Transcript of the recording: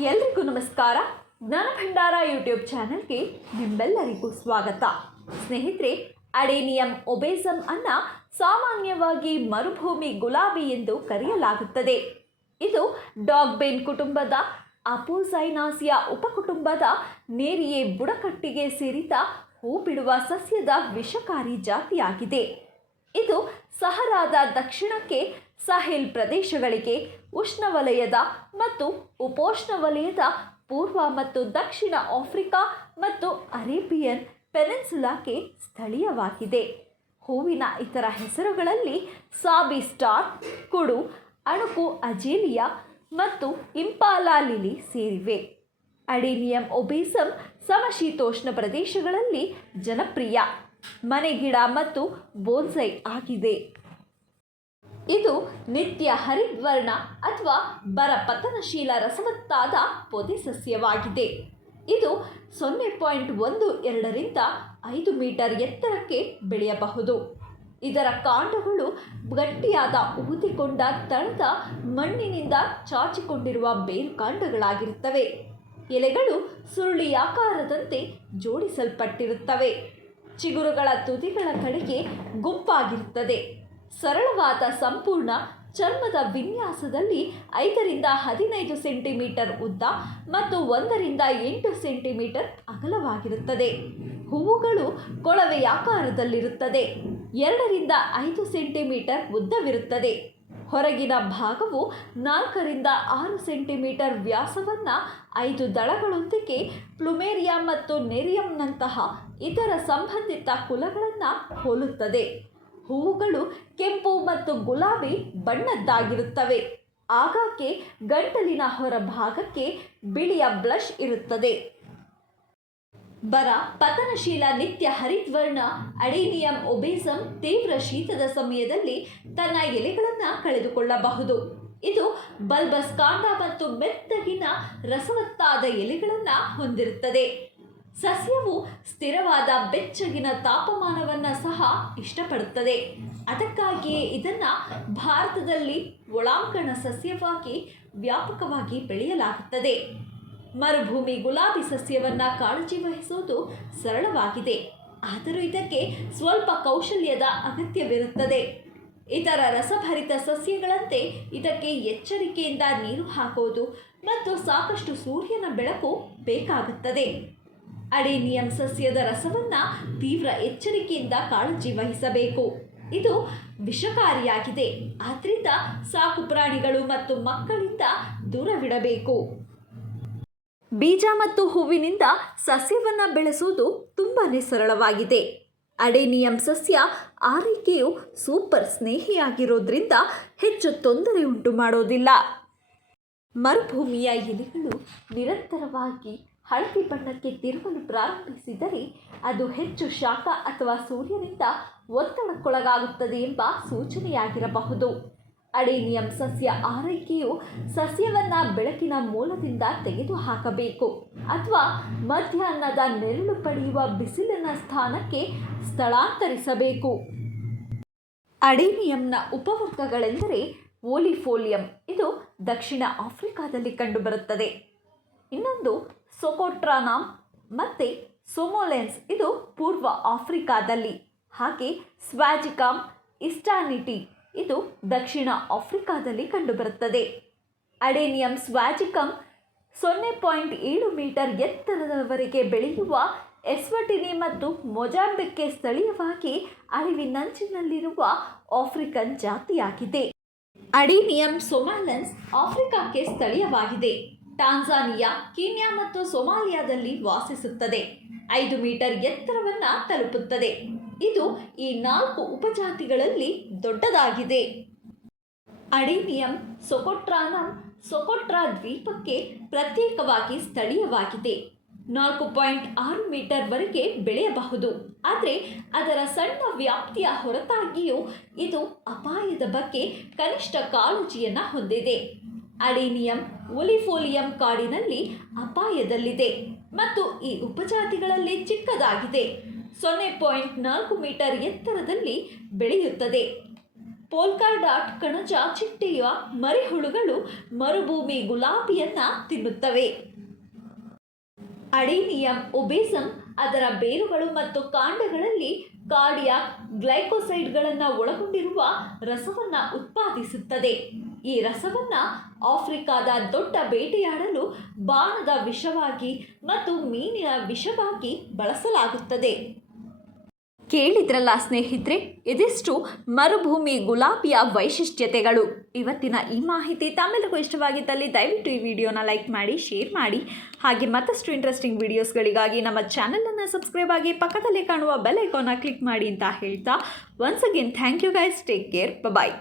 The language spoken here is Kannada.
ಎಲ್ರಿಗೂ ನಮಸ್ಕಾರ. ಜ್ಞಾನ ಭಂಡಾರ ಯೂಟ್ಯೂಬ್ ಚಾನಲ್ಗೆ ನಿಮ್ಮೆಲ್ಲರಿಗೂ ಸ್ವಾಗತ. ಸ್ನೇಹಿತರೆ, ಅಡೇನಿಯಂ ಒಬೇಸಮ್ ಅನ್ನು ಸಾಮಾನ್ಯವಾಗಿ ಮರುಭೂಮಿ ಗುಲಾಬಿ ಎಂದು ಕರೆಯಲಾಗುತ್ತದೆ. ಇದು ಡಾಗ್ಬೇನ್ ಕುಟುಂಬದ, ಅಪೋಸೈನಾಸಿಯ ಉಪಕುಟುಂಬದ ನೇರಿಯೇ ಬುಡಕಟ್ಟಿಗೆ ಸೇರಿದ ಹೂ ಬಿಡುವ ಸಸ್ಯದ ವಿಷಕಾರಿ ಜಾತಿಯಾಗಿದೆ. ಇದು ಸಹರಾದ ದಕ್ಷಿಣಕ್ಕೆ ಸಹೆಲ್ ಪ್ರದೇಶಗಳಿಗೆ ಉಷ್ಣವಲಯದ ಮತ್ತು ಉಪೋಷ್ಣವಲಯದ ಪೂರ್ವ ಮತ್ತು ದಕ್ಷಿಣ ಆಫ್ರಿಕಾ ಮತ್ತು ಅರೇಬಿಯನ್ ಪೆನಿನ್ಸುಲಾಕ್ಕೆ ಸ್ಥಳೀಯವಾಗಿದೆ. ಹೂವಿನ ಇತರ ಹೆಸರುಗಳಲ್ಲಿ ಸಾಬಿ ಸ್ಟಾರ್, ಕುಡು, ಅಣುಕು, ಅಜೇಲಿಯಾ ಮತ್ತು ಇಂಪಾಲಾ ಲಿಲಿ ಸೇರಿವೆ. ಅಡೇನಿಯಂ ಒಬೇಸಮ್ ಸಮಶೀತೋಷ್ಣ ಪ್ರದೇಶಗಳಲ್ಲಿ ಜನಪ್ರಿಯ. ಮನೆಗಿಡ ಮತ್ತು ಬೋನ್ಸೈ ಆಗಿದೆ. ಇದು ನಿತ್ಯ ಹರಿದ್ವರ್ಣ ಅಥವಾ ಬರಪತನಶೀಲ ರಸವತ್ತಾದ ಪೊದೆ ಸಸ್ಯವಾಗಿದೆ. ಇದು ಸೊನ್ನೆ ಪಾಯಿಂಟ್ ಒಂದು ಎರಡರಿಂದ ಐದು ಮೀಟರ್ ಎತ್ತರಕ್ಕೆ ಬೆಳೆಯಬಹುದು. ಇದರ ಕಾಂಡಗಳು ಗಟ್ಟಿಯಾದ ಊದಿಕೊಂಡ ತಳದ ಮಣ್ಣಿನಿಂದ ಚಾಚಿಕೊಂಡಿರುವ ಬೇರುಕಾಂಡಗಳಾಗಿರುತ್ತವೆ ಎಲೆಗಳು ಸುರುಳಿಯಾಕಾರದಂತೆ ಜೋಡಿಸಲ್ಪಟ್ಟಿರುತ್ತವೆ. ಚಿಗುರುಗಳ ತುದಿಗಳ ಕಡೆಗೆ ಗುಂಪಾಗಿರುತ್ತದೆ. ಸರಳವಾದ ಸಂಪೂರ್ಣ ಚರ್ಮದ ವಿನ್ಯಾಸದಲ್ಲಿ ಐದರಿಂದ ಹದಿನೈದು ಸೆಂಟಿಮೀಟರ್ ಉದ್ದ ಮತ್ತು ಒಂದರಿಂದ ಎಂಟು ಸೆಂಟಿಮೀಟರ್ ಅಗಲವಾಗಿರುತ್ತದೆ. ಹೂವುಗಳು ಕೊಳವೆಯಾಕಾರದಲ್ಲಿರುತ್ತದೆ. ಎರಡರಿಂದ ಐದು ಸೆಂಟಿಮೀಟರ್ ಉದ್ದವಿರುತ್ತದೆ. ಹೊರಗಿನ ಭಾಗವು ನಾಲ್ಕರಿಂದ ಆರು ಸೆಂಟಿಮೀಟರ್ ವ್ಯಾಸವನ್ನು ಐದು ದಳಗಳೊಂದಿಗೆ ಪ್ಲುಮೇರಿಯಾ ಮತ್ತು ನೆರಿಯಂನಂತಹ ಇತರ ಸಂಬಂಧಿತ ಕುಲಗಳನ್ನು ಹೋಲುತ್ತದೆ. ಹೂವುಗಳು ಕೆಂಪು ಮತ್ತು ಗುಲಾಬಿ ಬಣ್ಣದ್ದಾಗಿರುತ್ತವೆ. ಆಗಾಗ್ಗೆ ಗಂಟಲಿನ ಹೊರಭಾಗಕ್ಕೆ ಬಿಳಿಯ ಬ್ಲಷ್ ಇರುತ್ತದೆ. ಬರ, ಪತನಶೀಲ ನಿತ್ಯ ಹರಿದ್ವರ್ಣ, ಅಡೇನಿಯಂ ಒಬೇಸಮ್ ತೀವ್ರ ಶೀತದ ಸಮಯದಲ್ಲಿ ತನ್ನ ಎಲೆಗಳನ್ನು ಕಳೆದುಕೊಳ್ಳಬಹುದು. ಇದು ಬಲ್ಬಸ್ ಕಾಂಡ ಮತ್ತು ಮೆತ್ತಗಿನ ರಸವತ್ತಾದ ಎಲೆಗಳನ್ನು ಹೊಂದಿರುತ್ತದೆ. ಸಸ್ಯವು ಸ್ಥಿರವಾದ ಬೆಚ್ಚಗಿನ ತಾಪಮಾನವನ್ನು ಸಹ ಇಷ್ಟಪಡುತ್ತದೆ. ಅದಕ್ಕಾಗಿಯೇ ಇದನ್ನು ಭಾರತದಲ್ಲಿ ಒಳಾಂಗಣ ಸಸ್ಯವಾಗಿ ವ್ಯಾಪಕವಾಗಿ ಬೆಳೆಯಲಾಗುತ್ತದೆ. ಮರುಭೂಮಿ ಗುಲಾಬಿ ಸಸ್ಯವನ್ನು ಕಾಳಜಿ ವಹಿಸುವುದು ಸರಳವಾಗಿದೆ. ಆದರೂ ಇದಕ್ಕೆ ಸ್ವಲ್ಪ ಕೌಶಲ್ಯದ ಅಗತ್ಯವಿರುತ್ತದೆ. ಇತರ ರಸಭರಿತ ಸಸ್ಯಗಳಂತೆ ಇದಕ್ಕೆ ಎಚ್ಚರಿಕೆಯಿಂದ ನೀರು ಹಾಕುವುದು ಮತ್ತು ಸಾಕಷ್ಟು ಸೂರ್ಯನ ಬೆಳಕು ಬೇಕಾಗುತ್ತದೆ. ಅಡೇನಿಯಂ ಸಸ್ಯದ ರಸವನ್ನು ತೀವ್ರ ಎಚ್ಚರಿಕೆಯಿಂದ ಕಾಳಜಿ ವಹಿಸಬೇಕು. ಇದು ವಿಷಕಾರಿಯಾಗಿದೆ. ಆದ್ದರಿಂದ ಸಾಕು ಪ್ರಾಣಿಗಳು ಮತ್ತು ಮಕ್ಕಳಿಂದ ದೂರವಿಡಬೇಕು. ಬೀಜ ಮತ್ತು ಹೂವಿನಿಂದ ಸಸ್ಯವನ್ನು ಬೆಳೆಸುವುದು ತುಂಬಾ ಸರಳವಾಗಿದೆ. ಅಡೇನಿಯಂ ಸಸ್ಯ ಆರೈಕೆಯು ಸೂಪರ್ ಸ್ನೇಹಿಯಾಗಿರೋದ್ರಿಂದ ಹೆಚ್ಚು ತೊಂದರೆ ಉಂಟು ಮಾಡೋದಿಲ್ಲ. ಮರುಭೂಮಿಯ ಎಲೆಗಳು ನಿರಂತರವಾಗಿ ಹಳದಿ ಬಣ್ಣಕ್ಕೆ ತಿರುಗಲು ಪ್ರಾರಂಭಿಸಿದರೆ ಅದು ಹೆಚ್ಚು ಶಾಖ ಅಥವಾ ಸೂರ್ಯನಿಂದ ಒತ್ತಡಕ್ಕೊಳಗಾಗುತ್ತದೆ ಎಂಬ ಸೂಚನೆಯಾಗಿರಬಹುದು. ಅಡೇನಿಯಂ ಸಸ್ಯ ಆರೈಕೆಯು ಸಸ್ಯವನ್ನು ಬೆಳಕಿನ ಮೂಲದಿಂದ ತೆಗೆದು ಹಾಕಬೇಕು ಅಥವಾ ಮಧ್ಯಾಹ್ನದ ನೆರಳು ಪಡೆಯುವ ಬಿಸಿಲಿನ ಸ್ಥಾನಕ್ಕೆ ಸ್ಥಳಾಂತರಿಸಬೇಕು. ಅಡೇನಿಯಂನ ಉಪವರ್ಗಗಳೆಂದರೆ ಓಲಿಫೋಲಿಯಂ ಇದು ದಕ್ಷಿಣ ಆಫ್ರಿಕಾದಲ್ಲಿ ಕಂಡುಬರುತ್ತದೆ. ಇನ್ನೊಂದು ಸೊಕೋಟ್ರಾನಾಮ್ ಮತ್ತು ಸೊಮೋಲೆನ್ಸ್. ಇದು ಪೂರ್ವ ಆಫ್ರಿಕಾದಲ್ಲಿ. ಹಾಗೆ ಸ್ವಾಜಿಕಾಮ್, ಇಸ್ಟಾನಿಟಿ ಇದು ದಕ್ಷಿಣ ಆಫ್ರಿಕಾದಲ್ಲಿ ಕಂಡುಬರುತ್ತದೆ. ಅಡೇನಿಯಂ ಸ್ವಾಜಿಕಮ್ ಸೊನ್ನೆ ಪಾಯಿಂಟ್ ಏಳು ಮೀಟರ್ ಎತ್ತರದವರೆಗೆ ಬೆಳೆಯುವ ಎಸ್ವಟಿನಿ ಮತ್ತು ಮೊಜಾಂಬಿಕ್ಗೆ ಸ್ಥಳೀಯವಾಗಿ ಅಳಿವಿನಂಚಿನಲ್ಲಿರುವ ಆಫ್ರಿಕನ್ ಜಾತಿಯಾಗಿದೆ. ಅಡೇನಿಯಂ ಸೊಮಾಲನ್ಸ್ ಆಫ್ರಿಕಾಕ್ಕೆ ಸ್ಥಳೀಯವಾಗಿದೆ. ಟಾನ್ಸಾನಿಯಾ ಕೀನ್ಯಾ ಮತ್ತು ಸೊಮಾಲಿಯಾದಲ್ಲಿ ವಾಸಿಸುತ್ತದೆ. ಐದು ಮೀಟರ್ ಎತ್ತರವನ್ನು ತಲುಪುತ್ತದೆ. ಇದು ಈ ನಾಲ್ಕು ಉಪಜಾತಿಗಳಲ್ಲಿ ದೊಡ್ಡದಾಗಿದೆ. ಅಡೇನಿಯಂ ಸೊಕೊಟ್ರಾನಂ ಸೊಕೊಟ್ರಾ ದ್ವೀಪಕ್ಕೆ ಪ್ರತ್ಯೇಕವಾಗಿ ಸ್ಥಳೀಯವಾಗಿದೆ. ನಾಲ್ಕು ಪಾಯಿಂಟ್ ಆರು ಮೀಟರ್ವರೆಗೆ ಬೆಳೆಯಬಹುದು. ಆದರೆ ಅದರ ಸಣ್ಣ ವ್ಯಾಪ್ತಿಯ ಹೊರತಾಗಿಯೂ ಇದು ಅಪಾಯದ ಬಗ್ಗೆ ಕನಿಷ್ಠ ಕಾಳಜಿಯನ್ನು ಹೊಂದಿದೆ. ಅಡಿನಿಯಂ, ಒಲಿಫೋಲಿಯಂ ಕಾಡಿನಲ್ಲಿ ಅಪಾಯದಲ್ಲಿದೆ ಮತ್ತು ಈ ಉಪಜಾತಿಗಳಲ್ಲಿ ಚಿಕ್ಕದಾಗಿದೆ. ಸೊನ್ನೆ ಪಾಯಿಂಟ್ ನಾಲ್ಕು ಮೀಟರ್ ಎತ್ತರದಲ್ಲಿ ಬೆಳೆಯುತ್ತದೆ. ಪೋಲ್ಕಾ ಡಾಟ್ ಕಣಜ ಚಿಟ್ಟೆಯ ಮರಿಹುಳುಗಳು ಮರುಭೂಮಿ ಗುಲಾಬಿಯನ್ನು ತಿನ್ನುತ್ತವೆ. ಅಡೇನಿಯಂ ಒಬೇಸಮ್ ಅದರ ಬೇರುಗಳು ಮತ್ತು ಕಾಂಡಗಳಲ್ಲಿ ಕಾರ್ಡಿಯಾಕ್ ಗ್ಲೈಕೋಸೈಡ್ಗಳನ್ನು ಒಳಗೊಂಡಿರುವ ರಸವನ್ನು ಉತ್ಪಾದಿಸುತ್ತದೆ. ಈ ರಸವನ್ನು ಆಫ್ರಿಕಾದ ದೊಡ್ಡ ಬೇಟೆಯಾಡಲು ಬಾಣದ ವಿಷವಾಗಿ ಮತ್ತು ಮೀನಿನ ವಿಷವಾಗಿ ಬಳಸಲಾಗುತ್ತದೆ. ಕೇಳಿದ್ರಲ್ಲ ಸ್ನೇಹಿತರೆ, ಇದಿಷ್ಟು ಮರುಭೂಮಿ ಗುಲಾಬಿಯ ವೈಶಿಷ್ಟ್ಯತೆಗಳು. ಇವತ್ತಿನ ಈ ಮಾಹಿತಿ ತಮ್ಮೆಲ್ಲರಿಗೂ ಇಷ್ಟವಾಗಿದ್ದಲ್ಲಿ ದಯವಿಟ್ಟು ಈ ವಿಡಿಯೋನ ಲೈಕ್ ಮಾಡಿ, ಶೇರ್ ಮಾಡಿ. ಹಾಗೆ ಮತ್ತಷ್ಟು ಇಂಟ್ರೆಸ್ಟಿಂಗ್ ವಿಡಿಯೋಸ್ಗಳಿಗಾಗಿ ನಮ್ಮ ಚಾನಲನ್ನು ಸಬ್ಸ್ಕ್ರೈಬ್ ಆಗಿ ಪಕ್ಕದಲ್ಲಿ ಕಾಣುವ ಬೆಲ್ ಐಕಾನ್ನ ಕ್ಲಿಕ್ ಮಾಡಿ ಅಂತ ಹೇಳ್ತಾ once again thank you guys take care bye